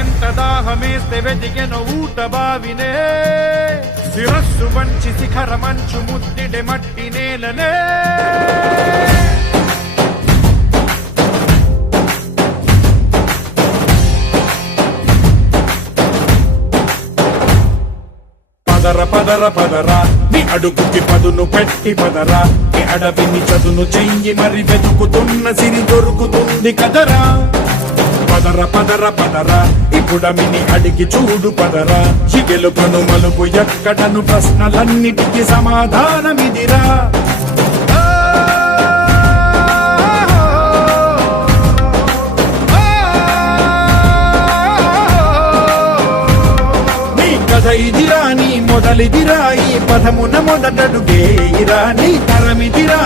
సముద్రమెంత దాహమేస్తే వెతికెను ఊట బావినే శిరస్సు వంచి శిఖర మంచు ముద్దిడె మట్టి నేలనే పదర పదర పదరా నీ అడుగుకి పదును పెట్టి పదరా నీ అడవిని చదును చెయ్యి మరి వెతుకుతున్న సిరి దొరుకుతుంది కదరా పదర పదర పదరా ఇప్పుడమిని అడిగి చూడు పదరా ఈ గెలుపను మలుపు ఎక్కడను ప్రశ్నలన్నిటికీ సమాధానమిదిరా ఇదిరా నీ మొదలిదిరా ఈ పదమున మొదటడుగేయిరా నీ తరమిదిరా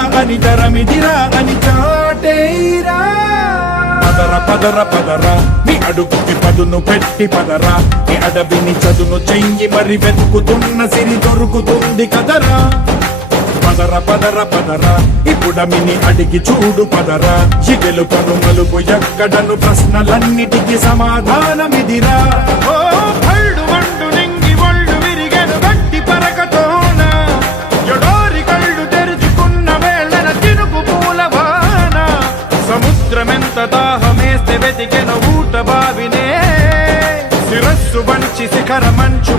అని చాటేయిరా పదర పదర పదరా నీ అడుగుకి పదును పెట్టి పదరా నీ అడవిని చదును చెయ్యి మరి వెతుకుతున్న సిరి దొరుకుతుంది కదరా పదర పదర పదరా ఇప్పుడమిని అడిగి చూడు పదరా ఈ గెలుపను మలుపు ఎక్కడను ప్రశ్నలన్నిటికీ సమాధానమిదిరా ఓ భళ్ళు వండు నింగి ఒళ్ళు విరిగెను గట్టి పరకతోన ఎడోరి కళ్ళు తెరుచుకున్న వేళన తినుపు పూలవాన సముద్రమెంత దాహమేస్తే వెతికెను ఊట బావినే శిరస్సు వంచి శిఖర మంచు